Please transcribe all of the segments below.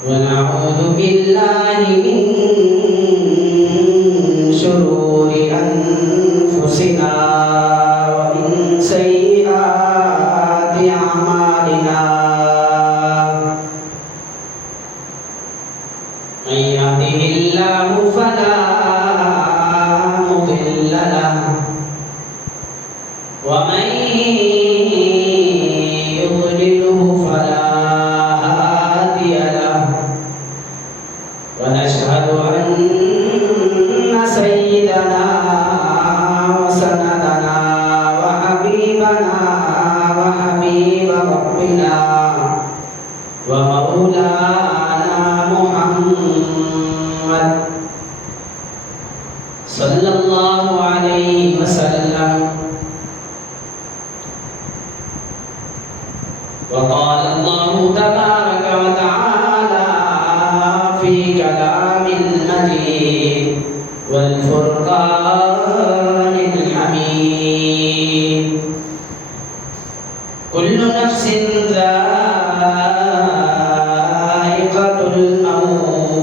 ونعوذ بالله من شرور أنفسنا ومن سيئات أعمالنا من يهده الله فلا مضل له ومن يضلله فلا هادي له ونشهد أن سيدنا وسندنا وحبيبنا وحبيب ربنا ومولانا محمد صلى الله عليه وسلم. وقال الله تبارك وتعالى في كلام المجيد والفرقان الحميد: كل نفس ذائقة الموت.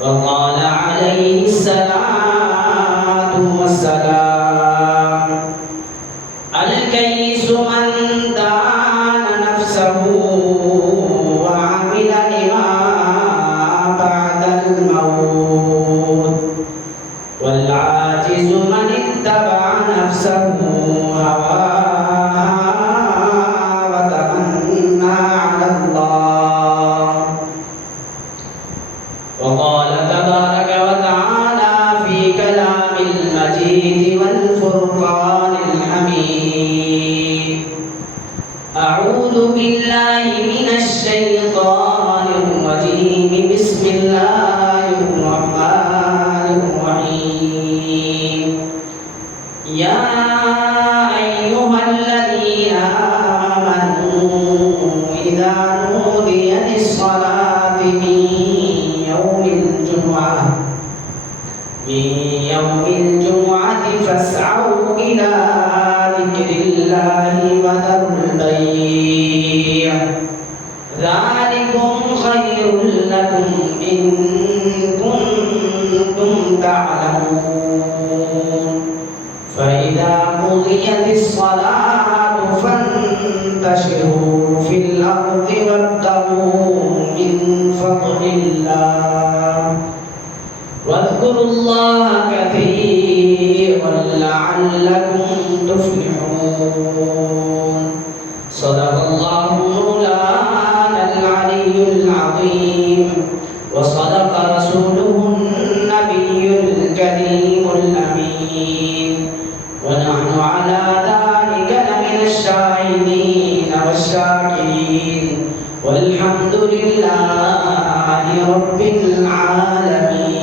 وقال عليه الصلاة والسلام: الكيس من دان نفسه وعمل لما بعد الموت، والعاجز من اتبع نفسه هواها وتمنى على الله. وقال تبارك وتعالى في كلام المجيد والفرقان الحميد: أعوذ بالله من الشيطان الرجيم. بسم الله الرحمن الرحيم. يا أيها الذين آمنوا إذا نودي للصلاة من يوم الجمعة فاسعوا إلى ذكر الله وذروا البيع، ذلكم خير لكم إن كنتم تعلمون. فإذا قضيت الصلاة فانتشروا في الأرض وابتغوا من فضل الله واذكروا الله كثيرا لعلكم تفلحون. صدق الله مولانا العلي العظيم، وصدق رسوله النبي الكريم الأمين، ونحن على ذلك لمن الشاهدين والشاكرين، والحمد لله رب العالمين.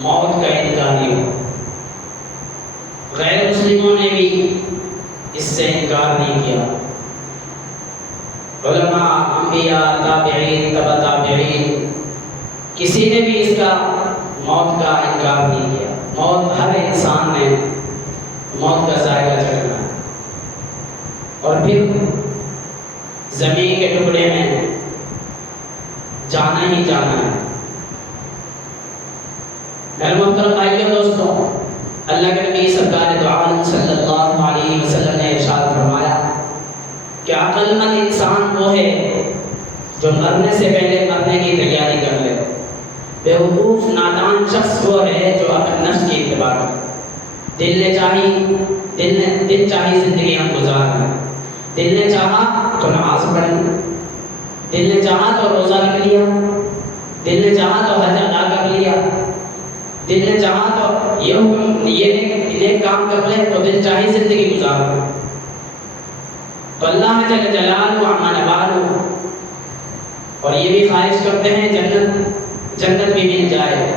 موت کا انکاری ہو. غیر مسلموں نے بھی اس سے انکار نہیں کیا. علماء، انبیاء، تابعین، تبع تابعین، کسی نے بھی اس کا موت کا انکار نہیں کیا. موت، ہر انسان نے موت کا ذائقہ چکھنا ہے اور پھر زمین کے ٹکڑے میں جانا ہی جانا ہے. میرے محترم بھائیوں دوستوں، اللہ کے نبی سرکار دو عالم صلی اللہ علیہ وسلم نے ارشاد فرمایا کہ عقل مند انسان وہ ہے جو مرنے سے پہلے مرنے کی تیاری کر لے. بیوقوف نادان شخص وہ ہے جو اپنے نفس کی اتباع کرے. دل چاہی زندگی ہم گزارنا. دل نے چاہا تو نماز پڑھی، دل نے چاہا تو روزہ رکھ لیا، دل نے چاہا تو حج ادا کر لیا، دل نے چاہا تو یہ کام کر لے، تو دل چاہی زندگی گزارنا. تو اللہ جل جلالہ عما نوالہ اور یہ بھی خواہش کرتے ہیں جنت بھی مل جائے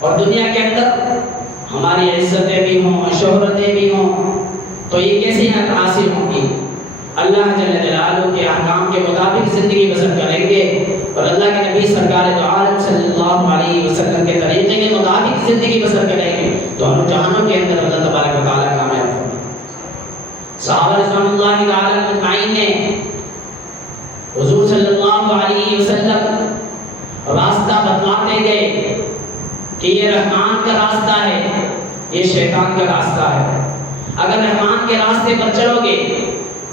اور دنیا کے اندر ہماری عزتیں بھی ہوں، شہرتیں بھی ہوں، تو یہ کیسی حاصل ہوں گی؟ اللہ جل جلالہ کے احکام کے مطابق زندگی بسر کریں گے اور اللہ کے نبی سرکار دو عالم صلی اللہ علیہ وسلم کے طریقے کے مطابق زندگی بسر کریں گے تو ہم جہانوں کے اندر اللہ تبارک و تعالیٰ کامیاب ہوں. صحابہ رضوان اللہ تعالیٰ مجمعین نے حضور صلی اللہ علیہ وسلم راستہ بتلاتے گئے کہ یہ رحمان کا راستہ ہے، یہ شیطان کا راستہ ہے. اگر رحمان کے راستے پر چلو گے،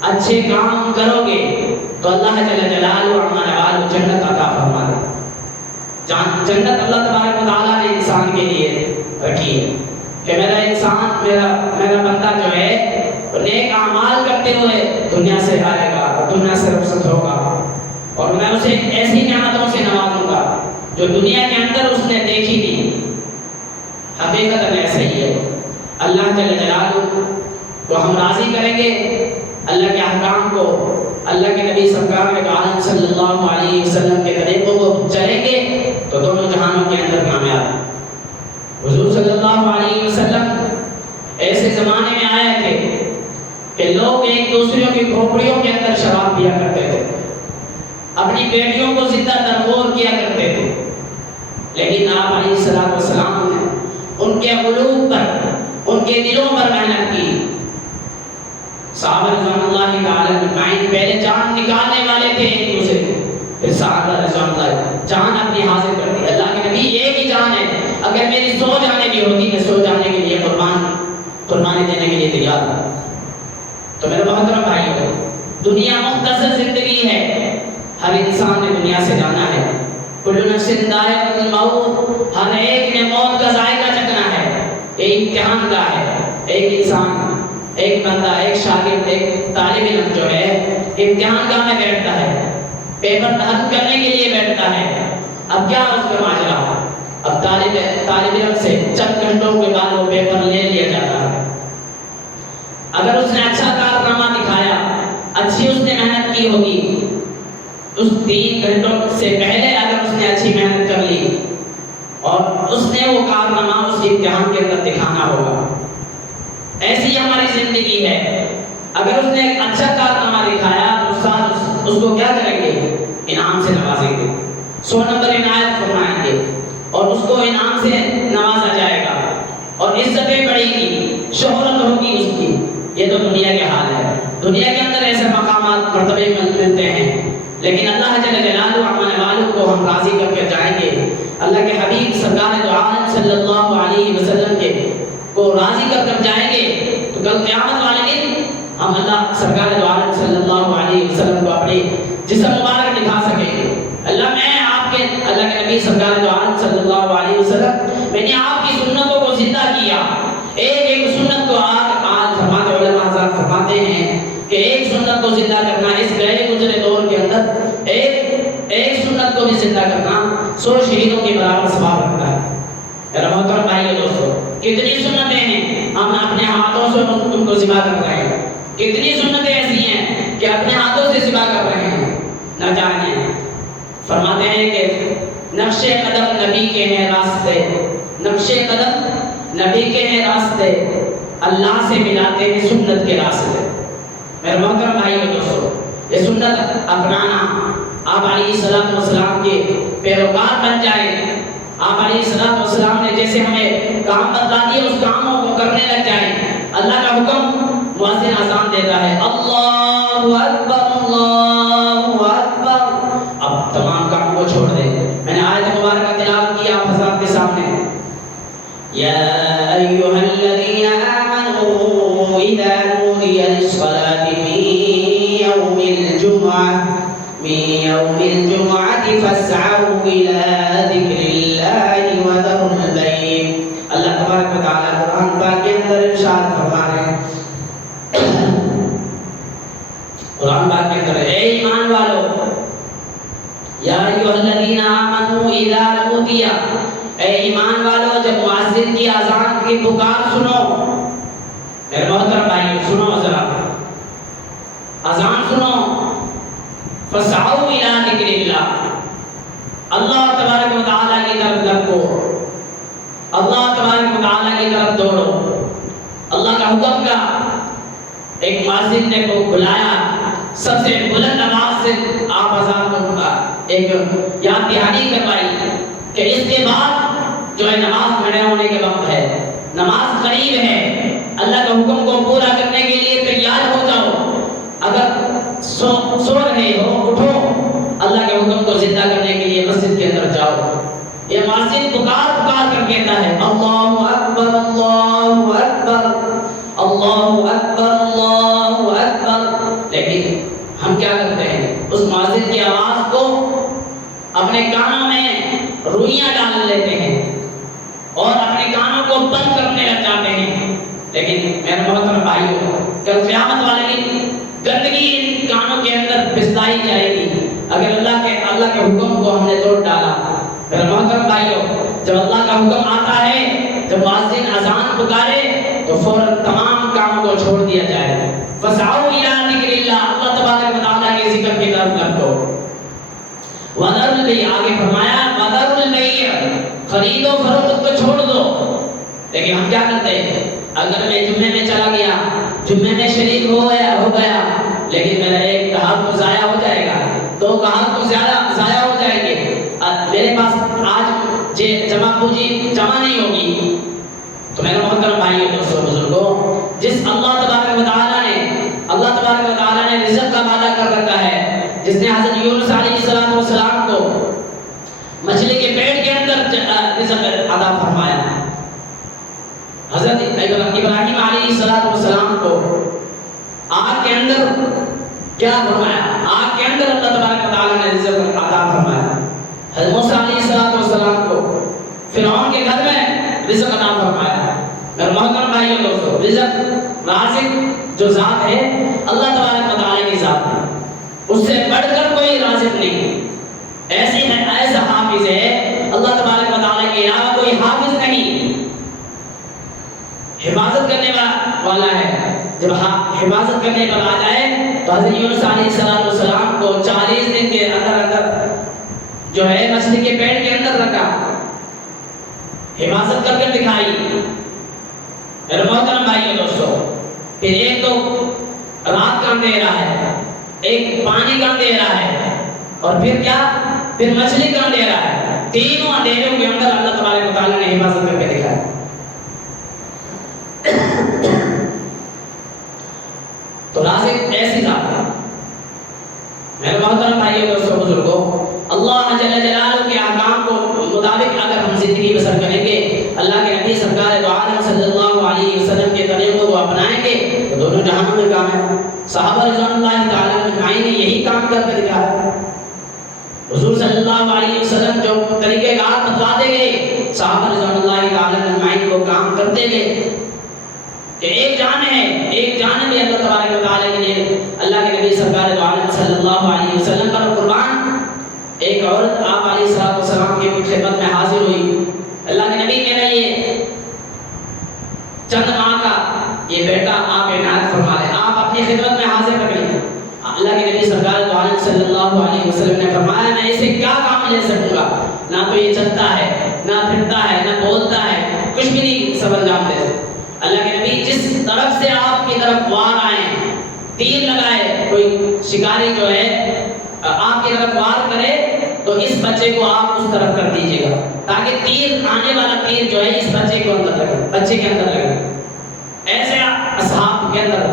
اچھے کام کرو گے تو اللہ جل جلالہ عما نوالہ جنت عطا فرما دے. جنت اللہ تبارک و تعالیٰ نے انسان کے لیے رکھی ہے کہ میرا انسان، میرا بندہ جو ہے نیک اعمال کرتے ہوئے دنیا سے آئے گا اور دنیا سے رخصت ہوگا اور میں اسے ایسی نعمتوں سے نوازوں گا جو دنیا کے اندر اس نے دیکھی نہیں. حقیقت میں ایسا ہی ہے. اللہ جل جلالہ کو ہم راضی کریں گے، اللہ کے احکام کو، اللہ کے نبی سرکار کے عالم صلی اللہ علیہ وسلم کے طریقوں کو چلیں گے تو دونوں جہانوں کے اندر کامیاب. حضور صلی اللہ علیہ وسلم ایسے زمانے میں آئے تھے کہ لوگ ایک دوسرے کی کھوپڑیوں کے اندر شراب پیا کرتے تھے، اپنی بیٹیوں کو زندہ درگور کیا کرتے تھے، لیکن آپ علیہ السلام نے ان کے قلوب پر، ان کے دلوں پر محنت کی. صحابہ رضوان اللہ تعالی مجمعین پہلے جان نکالنے والے تھے ایک دوسرے کو، پھر صحابہ رضوان اللہ جان اپنی حاضر کر دی. اللہ کے نبی ایک ہی جان ہے، اگر میری 100 جانیں بھی ہوتی میں 100 جانے کے لیے قربانی دینے کے لیے تیار ہوں. تو میرے محترم بھائیو، دنیا مختصر زندگی ہے، ہر انسان نے دنیا سے جانا ہے. کل نفس ذائقۃ الموت، ہر ایک نے موت کا ذائقہ چکھنا ہے. یہ امتحان کا ہے. ایک انسان، ایک بندہ، ایک شاگرد، ایک طالب علم جو ہے امتحان گاہ میں بیٹھتا ہے، پیپر حل کرنے کے لیے بیٹھتا ہے. اب کیا اس کا ماجرا؟ اب طالب علم سے چند گھنٹوں کے بعد وہ پیپر لے لیا جاتا ہے. اگر اس نے اچھا کارنامہ دکھایا، اچھی اس نے محنت کی ہوگی، اس 3 گھنٹوں سے پہلے اگر اس نے اچھی محنت کر لی اور اس نے وہ کارنامہ اس امتحان کے اندر دکھانا ہوگا. ایسی ہماری زندگی ہے. اگر اس نے ایک اچھا کارنامہ دکھایا تو استاد اس کو کیا کریں گے؟ انعام سے نوازیں گے، 100 نمبر عنایت فرمائیں گے اور اس کو انعام سے نوازا جائے گا اور عزتیں بڑھے گی، شہرت ہوگی اس کی. یہ تو دنیا کے حال ہے. دنیا کے اندر ایسے مقامات، مرتبے ملتے ہیں، لیکن اللہ جل جلالہ عما نوالہ کو ہم راضی کر کے جائیں گے. اللہ کے حبیب سرکار دو عالم صلی اللہ علیہ وسلم کے کو راضی کر جائیں گے تو کل قیامت والے دن ہم اللہ سرکار دو عالم صلی اللہ علیہ وسلم کو اپنے جسم مبارک دکھا سکیں گے. اللہ کے نبی سرکار دو عالم صلی اللہ علیہ وسلم، میں نے آپ کی سنتوں کو زندہ کیا. ایک سنت کو آج فرماتے علماء حضرات فرماتے ہیں کہ ایک سنت کو زندہ کرنا اس گئے گزرے دور کے اندر ایک سنت کو بھی زندہ کرنا 100 شہیدوں کے برابر ثواب رکھتا ہے. میرا محترم بھائی دوستو، کتنی سنتیں ہیں ہم اپنے ہاتھوں سے ان کو ذبح کر رہے ہیں. کتنی سنتیں ایسی ہیں کہ اپنے ہاتھوں سے ذبح کر رہے ہیں. نہ جانے فرماتے ہیں کہ نقش قدم نبی کے ہیں راستے، نقش نبی کے ہیں راستے، اللہ سے ملاتے ہیں سنت کے راستے۔ میرے محترم بھائیو دوستو، یہ سنت اپنانا، آپ علیہ السلام کے پیروکار بن جائیں۔ آپ علیہ السلام نے جیسے ہمیں کام بتلا دیے اس کاموں کو کرنے لگ جائیں۔ اللہ کا حکم، مؤذن اذان دیتا ہے، اللہ اکبر اللہ اکبر، اب تمام کام کو چھوڑ دیں۔ میں نے آیت مبارکہ تلاوت کی آپ حضرات کے سامنے، یا ایھا الذین آمنوا اذا نودی للصلاۃ من یوم الجمعة فاسعوا إلى ذکر اللہ وذروا البیع۔ اللہ تبارک و تعالیٰ قرآن پاک کے اندر ارشاد فرما رہے ہیں، قرآن پاک کے اندر، اے ایمان والو، یا ایھا الذین آمنوا اذا نودی، اے ایمان والو جب مؤذن کی اذان کی پکار سنو۔ میرے محترم بھائی سنو ذرا، اذان سنو، فسعوا الى ذکر اللہ، اللہ تبارک و تعالیٰ کی طرف لپکو، اللہ تبارک و تعالیٰ کی طرف دوڑو۔ اللہ کا حکم کا ایک مؤذن نے کو بلایا، سب سے بلند آواز سے آپ اذان کو ایک یاد دہانی کروائی کہ اس کے بعد جو ہے نماز کھڑے ہونے کے وقت ہے، نماز قریب ہے، اللہ کے حکم کو پورا کرنے کے لیے تیار ہو جاؤ۔ اگر سو رہے ہو اٹھو، اللہ کے حکم کو زندہ کرنے کے لیے مسجد کے اندر جاؤ۔ یہ مؤذن پکار کر کہتا ہے، اللہ اکبر اللہ اکبر اللہ اکبر اللہ اکبر۔ لیکن ہم کیا کرتے ہیں، اس مؤذن کی آواز کو اپنے کانوں میں روئیاں ڈال لیتے ہیں اور اپنے کانوں کو بند کرنے لگ جاتے ہیں۔ لیکن میرے محترم بھائیو، کل قیامت والے دن گندگی ان کانوں کے اندر پھسلائی جائے گی اگر اللہ کے حکم کو ہم نے توڑ ڈالا۔ میرے محترم بھائیو، جب اللہ کا حکم آتا ہے، جب مؤذن اذان پکارے تو فوراً تمام کاموں کو چھوڑ دیا جائے۔ فسعوا الی ذکر اللہ، اللہ تبارک و تعالیٰ کے ذکر کی طرف لپکو۔ وذروا البیع، آگے فرمایا وذروا البیع، خرید و فروخت کو چھوڑ دو۔ لیکن ہم کیا کرتے ہیں، اگر میں جمعے میں چلا گیا، جمعے میں شریک ہو گیا لیکن میرا ایک گاہک تو ضائع ہو جائے گا، دو گاہک تو ضائع ہو جائیں گے، میرے پاس آج جمع پونجی جمع نہیں ہوگی۔ تو میرے محترم بھائیو دوستو بزرگوں، جس اللہ تبارک و تعالیٰ نے رزق کا وعدہ کر رکھا ہے، جس نے حضرت یونس علیہ السلام کو مچھلی کے پیٹ کے اندر رزق عطا فرمایا، حضرت ابراہیم علیہ السلام کو آگ کے اندر کیا فرمایا، آگ کے اندر اللہ تبارک و تعالیٰ نے رزق عطا فرمایا، حضرت موسیٰ علیہ السلام کو فرعون کے گھر میں رزق عطا فرمایا۔ میرے محترم بھائیو دوستو، رزق رازق جو ذات ہے اللہ تبارک و تعالیٰ کی ذات ہے، اس سے بڑھ کر کوئی رازق نہیں، ایسا حافظ ہے اللہ تبارک و تعالیٰ کے علاوہ کوئی حافظ نہیں، حفاظت کرنے والا ہے۔ جب حفاظت کرنے پر آ جائے تو حضرت یونس علیہ السلام کو 40 دن کے اندر جو ہے مچھلی کے پیٹ کے اندر رکھا، حفاظت کر کے دکھائی۔ میرے محترم بھائیو دوستو، پھر ایک تو رات کا اندھیرا ہے، ایک پانی کا اندھیرا ہے، اور پھر کیا، پھر مچھلی کا اندھیرا ہے، تینوں اندھیروں کے اندر اللہ تبارک و تعالیٰ نے حفاظت کر کے دکھایا۔ تو رازق ایسی ذات ہے۔ میرے محترم بھائیو دوستو بزرگوں، اللہ جل جلالہ کے احکام کو مطابق اگر ہم زندگی بسر کریں گے، اللہ کے نبی سرکار دو عالم صلی اللہ علیہ وسلم کے طریقوں کو اپنائیں گے تو دونوں جہانوں میں کام ہے۔ صحابہ رضوان اللہ تعالیٰ اجمعین نے یہی کام کر کے دکھایا۔ حضور صلی اللہ علیہ وسلم جو طریقے کار بتلاتے گئے، صحابہ رضوان اللہ تعالیٰ اجمعین کو کام کرتے گئے کہ ایک جان ہے، ایک جان بھی اللہ تبارک و تعالیٰ کے لیے اللہ کے نبی سرکار دو عالم صلی اللہ علیہ وسلم پر قربان ایک عورت آپ علیہ السلام کی خدمت میں حاضر ہوئی۔ اللہ کے نبی کہہ رہے یہ چند ماہ کا یہ بیٹا آپ عنایت فرما لیں، آپ اپنی خدمت میں حاضر رکھ لیں۔ اللہ کے نبی سرکار دو عالم صلی اللہ علیہ وسلم نے فرمایا میں اسے کیا کام لے سکوں گا، نہ تو یہ چلتا ہے، نہ پھرتا ہے، نہ بولتا ہے، کچھ بھی نہیں سمجھ طرف سے آپ کی طرف وار آئے، تیر لگائے، کوئی شکاری جو ہے آپ کی طرف وار کرے تو اس بچے کو آپ اس طرف کر دیجیے گا تاکہ تیر آنے والا تیر جو ہے اس بچے کے اندر لگے، بچے کے اندر لگے۔ ایسے اصحاب کے اندر،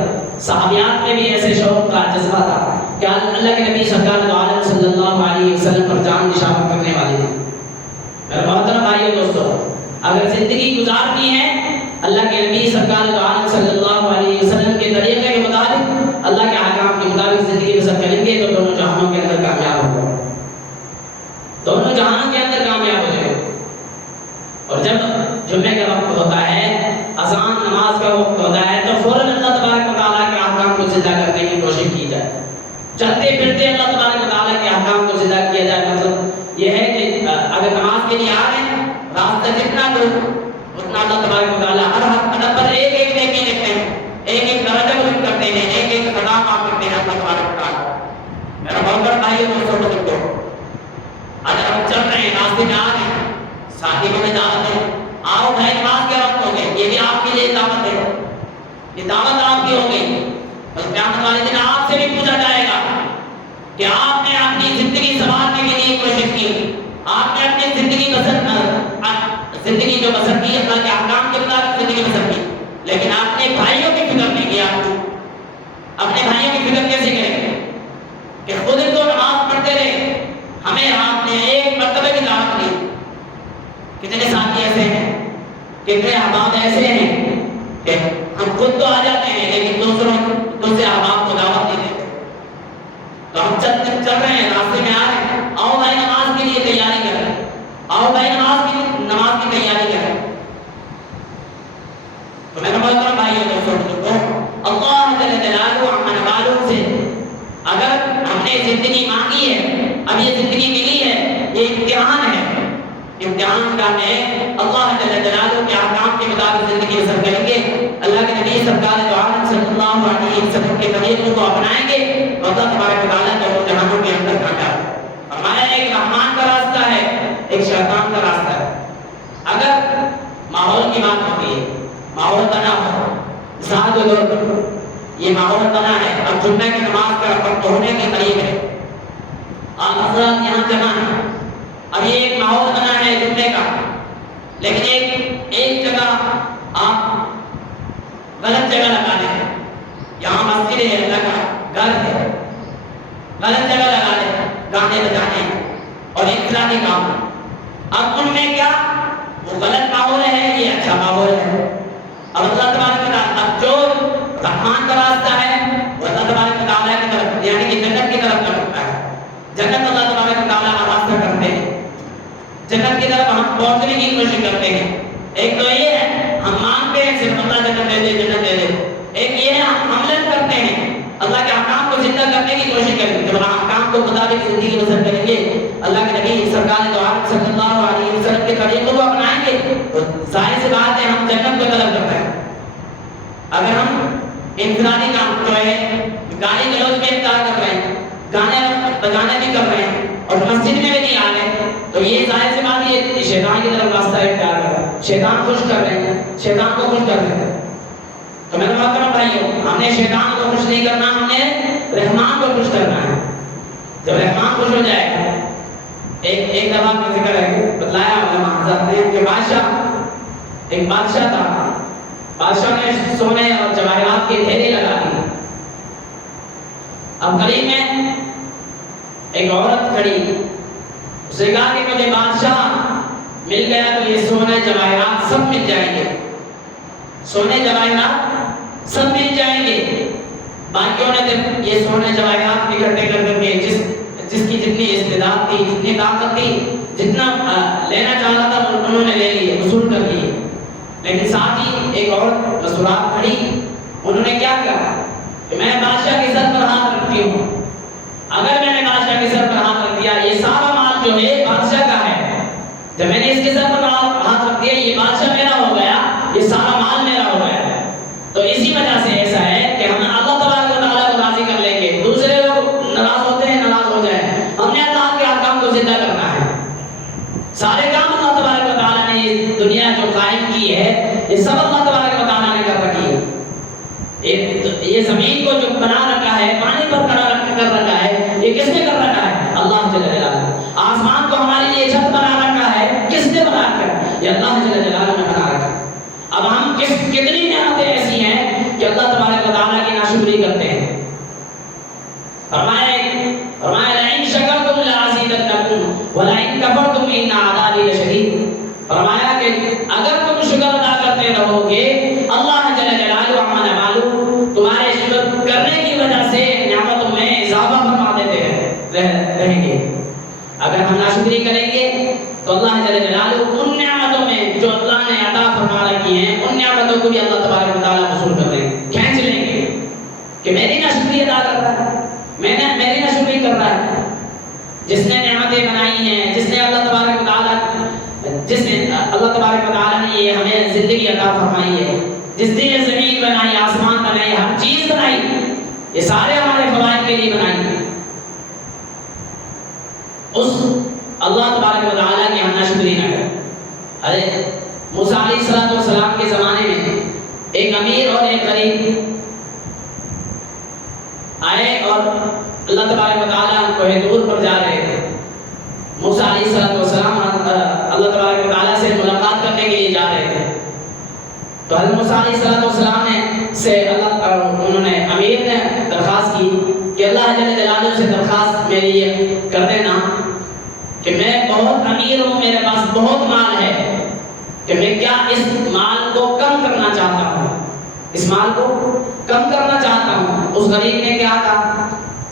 صحابیات میں بھی ایسے شوق کا جذبہ تھا کہ اللہ کے نبی سرکار دو عالم صلی اللہ علیہ وسلم پر جان نشان کرنے والے تھے۔ میرے محترم بھائیو دوستو، اگر زندگی گزارنی ہے اللہ کے نبی سرکار دو عالم صلی اللہ علیہ وسلم کے طریقے کے مطابق، اللہ کے احکام کے مطابق زندگی بسر کریں گے تو دونوں جہانوں کے اندر کامیاب ہو گئے، دونوں جہانوں کے اندر کامیاب ہو جائے۔ اور جب جمعے کا وقت ہوتا ہے، اذان نماز کا وقت ہوتا ہے، تو فوراً اللہ تبارک و تعالیٰ کے احکام کو زندہ کرنے کی کوشش کی جائے، چلتے پھرتے اللہ تبارک و تعالیٰ کے احکام کو زندہ کیا جائے۔ مطلب یہ ہے کہ اگر نماز کے لیے آ رہے ہیں، راستہ جتنا دور اتنا اللہ تبارک و تعالیٰ ہر قدم پر ایک ایک نیکی لکھتے ہیں، ایک ایک درجہ بلند کرتے ہیں، ایک ایک خطا معاف کرتے ہیں اللہ تبارک و تعالیٰ۔ میرا محترم بھائیو دوستو، اگر ہم چل رہے ہیں، راستے میں آ رہے ہیں، ساتھی کو دعوت ہے، آؤ بھائی نماز کے وقت ہو گئے، یہ بھی آپ کے لیے دعوت ہے، یہ دعوت آپ کی ہو گئی۔ بس قیامت والے دن آپ سے بھی پوچھا جائے گا کہ آپ نے اپنی زندگی سنوارنے کے لیے کوشش کی، آپ نے اپنی زندگی زندگی جو بسر کی اللہ کے احکام کے مطابق زندگی بسر کی، لیکن آپ نے بھائیوں کی فکر نہیں کیا۔ اپنے بھائیوں کی فکر کیسے کریں کہ خود تو نماز پڑھتے رہے، ہمیں آپ نے ایک مرتبہ کی دعوت دی۔ کتنے ساتھی ایسے ہیں، کتنے احباب ایسے ہیں کہ ہم خود تو آ جاتے ہیں لیکن دوسرے احباب کو دعوت نہیں دیتے۔ تو ہم چل رہے ہیں، راستے میں آ رہے ہیں، آؤ بھائی نماز کے لیے تیاری کریں، آؤ بھائی نماز کی تیاری کریں۔ تو میرے محترم بھائیو دوستو، اللہ جل جلالہ عمن والوں سے اگر ہم نے زندگی مانگی ہے، اب یہ زندگی ملی ہے، یہ امتحان ہے، امتحان کا ہے، اللہ جل جلالہ کے احکام کے مطابق زندگی بسر کریں گے، اللہ کے نبی سرکار دو عالم صلی اللہ علیہ وسلم کے طریقوں کو اپنائیں گے تو اللہ تبارک و تعالیٰ دونوں جہانوں کے اندر کامیاب۔ فرمایا ایک رحمان کا راستہ ہے، ایک شیطان کا راستہ ہے۔ اگر ماحول کی بات ہوتی ہے، ماحول بنا ہو، ساتھ لوگ یہ ماحول بنا ہے، اب جمعہ کی نماز کا وقت ہونے کے قریب ہے، آپ حضرات یہاں جمع ہیں، اب یہ ایک ماحول بنا ہے جمعے کا، لیکن ایک جگہ آپ غلط جگہ لگا دیں، یہاں مسجد ہے، اللہ کا گھر ہے، غلط جگہ لگا دیں، گانے بجانے اور انفرادی کام۔ اب ان میں کیا وہ غلط ماحول ہے، یہ اچھا ماحول ہے؟ اب اللہ تبارک و تعالیٰ، اب جو رحمان کا راستہ ہے وہ اللہ تبارک و تعالیٰ کی طرف یعنی کہ جنت کی طرف کرتا ہے، جنت اللہ تبارک و تعالیٰ کا راستہ کرتے ہیں، جنت کی طرف ہم پہنچنے کی کوشش کرتے ہیں۔ ایک تو یہ ہے ہم مانگتے ہیں صرف اللہ جنت دے دے، جنت دے دے، ایک یہ ہے ہم عمل کرتے ہیں، اللہ کے احکام کو زندہ کرنے کی کوشش کریں گے، جب ہم احکام کو مطابق زندگی بسر کریں گے، اللہ کے نبی سرکار دو عالم صلی اللہ علیہ وسلم کے طریقوں کو اپنائیں گے تو ظاہر سی بات ہے ہم جنت کو طلب کرتے ہیں۔ اگر ہم انفرادی کام جو ہے گانے گلوچ میں اختیار کر رہے ہیں، گانے بجانے بھی کر رہے ہیں اور مسجد میں بھی نہیں آ رہے، تو یہ ظاہر سی بات یہ شیطان کی طرف راستہ اختیار کر رہے ہیں، شیطان خوش کر رہے ہیں، شیطان کو خوش کر رہے ہیں۔ تو میرے محترم بھائیو، ہم نے شیطان کو خوش نہیں کرنا، ہم نے رحمان کو خوش کرنا ہے۔ جب رحمان خوش ہو جائے گا، ایک دفعہ کا ذکر ہے، بتلایا علماء حضرات نے کہ ایک بادشاہ تھا، بادشاہ نے سونے اور جواہرات کے ڈھیرے لگا دیے۔ اب قریب میں ایک عورت کھڑی، اس نے کہا کہ مجھے بادشاہ مل گیا تو یہ سونے جواہرات سب مل جائیں گے، سونے جواہرات سب مل جائیں گے۔ باقیوں نے یہ سونے جواہرات اکٹھے کر کے جس کی جتنی استعداد تھی، جتنی طاقت تھی، جتنا لینا چاہتا تھا انہوں نے لے لیے، وصول کر لیے۔ لیکن ساتھ ہی ایک اور مسورات کھڑی، انہوں نے کیا کہا کہ میں بادشاہ کے سر پر ہاتھ رکھتی ہوں، اگر میں نے بادشاہ کے سر پر ہاتھ رکھ دیا، یہ سارا مال جو ہے بادشاہ کا ہے، جب میں نے اس کے سر پر ہاتھ رکھ دیا یہ بادشاہ میرا ہو گیا، یہ سارا مال میرا ہو گیا۔ تو اسی وجہ سے ایسا ہے کہ ہم اللہ تبارک و تعالیٰ کو راضی کر لیں گے، دوسرے لوگ ناراض ہوتے ہیں، ناراض ہو جائیں، ہم نے اللہ کے احکام کو زندہ کرنا ہے۔ سارے کام اللہ تبارک و تعالیٰ نے دنیا جو قائم کی ہے یہ سب اللہ تبارک و تعالیٰ نے کر رکھی ہے۔ یہ زمین کو جو بنا رکھا ہے، پانی پر کھڑا کر رکھا ہے، یہ کس نے کر رکھا ہے؟ اللہ جل جلالہ۔ آسمان کو ہمارے لیے چھت بنا رکھا ہے، کس نے بنا رکھا ہے؟ یہ اللہ جل جلالہ نے بنا رکھا ہے۔ اب ہم کتنی نعمتیں ایسی ہیں کہ اللہ تبارک و تعالیٰ کی ناشکری کرتے ہیں۔ فرمایا لئن شکرتم لأزیدنکم ولئن کفرتم ان عذابی لشدید۔ فرمایا کہ اگر تم شکر ادا کرتے رہو گے، اللہ جل جلالہ عما نعمل تمہارے شکر کرنے کی وجہ سے نعمتوں میں اضافہ فرما دیتے رہیں گے۔ اگر ہم ناشکری کریں گے تو اللہ جل جلالہ ان نعمتوں میں جو اللہ نے عطا فرما رکھی ہیں، ان نعمتوں کو بھی اللہ تبارک و تعالیٰ وصول کر لیں گے، کھینچ لیں گے کہ میری ناشکری ادا کرتا ہے، میری ناشکری کرتا ہے۔ جس نے نعمتیں بنائی ہیں، جس نے اللہ تبارک و تعالیٰ نے یہ ہمیں زندگی عطا فرمائی ہے، جس نے یہ زمین بنائی، آسمان بنائی، ہر چیز بنائی، یہ سارے ہمارے فوائد کے لیے بنائی، اس اللہ تبارک و تعالیٰ کی ہم ناشکری نہ کریں۔ حضرت موسیٰ علیہ السلام کے زمانے میں ایک امیر اور ایک غریب آئے اور اللہ تبارک و تعالیٰ کوہ طور پر جا رہے تھے۔ موسیٰ علیہ السلام اللہ تبارک و تعالیٰ سے ملاقات کرنے کے لیے جا رہے تھے۔ تو حضرت موسیٰ علیہ السلام انہوں نے امیر نے درخواست کی کہ اللہ جل جلالہ سے درخواست میری یہ کر دینا کہ میں بہت امیر ہوں، میرے پاس بہت مال ہے، کہ میں کیا اس مال کو کم کرنا چاہتا ہوں، اس مال کو کم کرنا چاہتا ہوں۔ اس غریب نے کیا کہا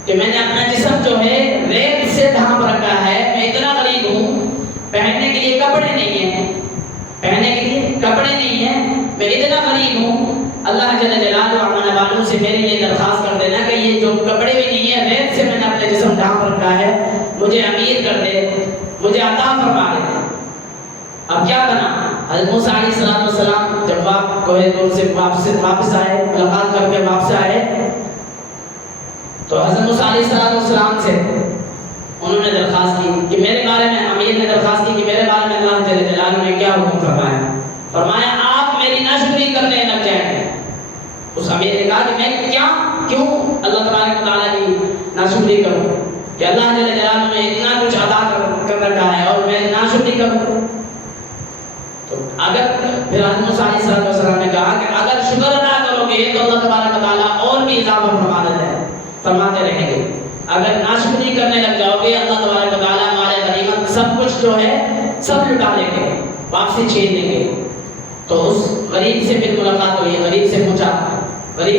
کہ میں نے اپنا جسم جو ہے ریت سے ڈھانپ رکھا ہے، میں اتنا غریب ہوں، پہننے کے لیے کپڑے نہیں ہیں، میں اتنا غریب ہوں، اللہ جل جلالہ عما نوالوں سے میرے لیے درخواست کر دینا کہ یہ جو کپڑے بھی نہیں ہیں، ریت سے میں نے اپنے جسم ڈھانپ رکھا ہے، مجھے امیر کر دے، مجھے عطا فرما دے۔ اب کیا بنا؟ حضرت موسیٰ علیہ السلام جب کوہ طور سے واپس آئے، ملاقات کر کے واپس آئے، تو حضرت موسیٰ علیہ السلام سے انہوں نے درخواست کی کہ میرے بارے میں، امیر نے درخواست کی کہ میرے بارے میں اللہ جل جلالہ نے کیا حکم فرمایا آپ میری ناشکری کرنے لگ جائیں گے۔ اس امیر نے کہا کہ میں کیوں اللہ تبارک و تعالیٰ کی ناشکری کروں کہ اللہ جل جلالہ نے اتنا کچھ عطا کر رکھا ہے اور میں ناشکری کروں؟ تو پھر حضرت موسیٰ علیہ السلام نے کہا کہ اگر شکر ادا کرو گے تو اللہ تبارک و تعالیٰ اور بھی اضافہ فرماتے رہیں گے، اگر ناشکری کرنے لگ جاؤ گے اللہ تبارک و تعالیٰ مال غنیمت سب کچھ جو ہے سب لٹا لیں گے، واپسی چھین لیں گے۔ تو اس غریب سے پھر ملاقات ہوئی، غریب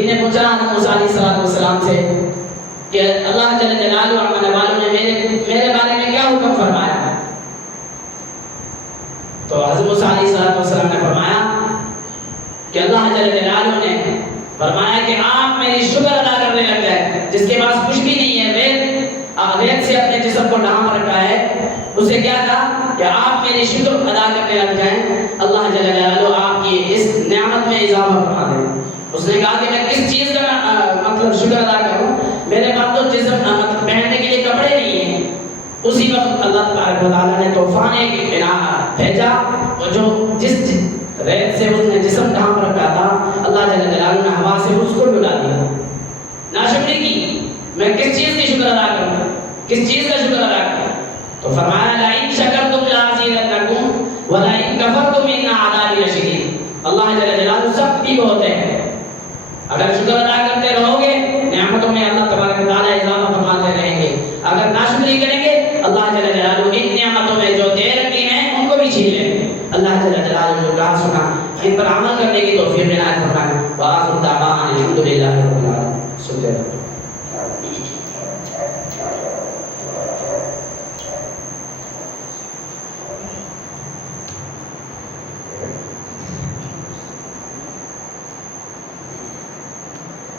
نے پوچھا حضرت موسیٰ علیہ السلام سے کہ اللہ جل جلالہ عما نوالوں نے میرے بارے میں کیا حکم فرمایا؟ تو حضرت موسیٰ علیہ السلام نے فرمایا کہ اللہ جل جلالہ نے فرمایا کہ آپ میری شکر ادا کرنے لگ جائیں، جس کے پاس کچھ بھی نہیں ہے، ریت سے اپنے جسم کو ڈھانپ رکھا ہے، اسے کیا کہا کہ آپ میری شکر ادا کرنے لگ جائیں، اللہ جل جلالہ آپ کی اس نعمت میں اضافہ فرما دیں۔ اس نے کہا کہ میں کس چیز کا شکر ادا کروں، میرے پاس تو جسم پہننے کے لیے کپڑے نہیں ہیں۔ اسی وقت اللہ تبارک و تعالیٰ نے طوفان بھیجا، اور جو جس ریت سے اس نے جسم ڈھانپ رکھا تھا، اللہ جل جلالہ نے ہوا سے اس کو ڈلا دیا۔ ناشکری کی، میں کس چیز کی شکر ادا کروں، کس چیز کا شکر ادا کروں؟ تو فرمایا لئن شکرتم لأزیدنکم ولئن کفرتم ان عذابی لشدید۔ اللہ جل جلالہ سب بھی ہوتے ہیں، اگر شکر ادا کرتے رہو گے نعمتوں میں اللہ تبارک و تعالیٰ اضافہ فرماتے رہیں گے، اگر ناشکری کریں گے اللہ جل جلالہ ان نعمتوں میں جو دے رکھی ہیں ان کو بھی چھین لیں گے۔ اللہ جل جلالہ جو کہا سنا ان پر عمل کرنے کی توفیق عنایت فرمائے۔ وآخر دعوانا الحمدللہ رب العالمین۔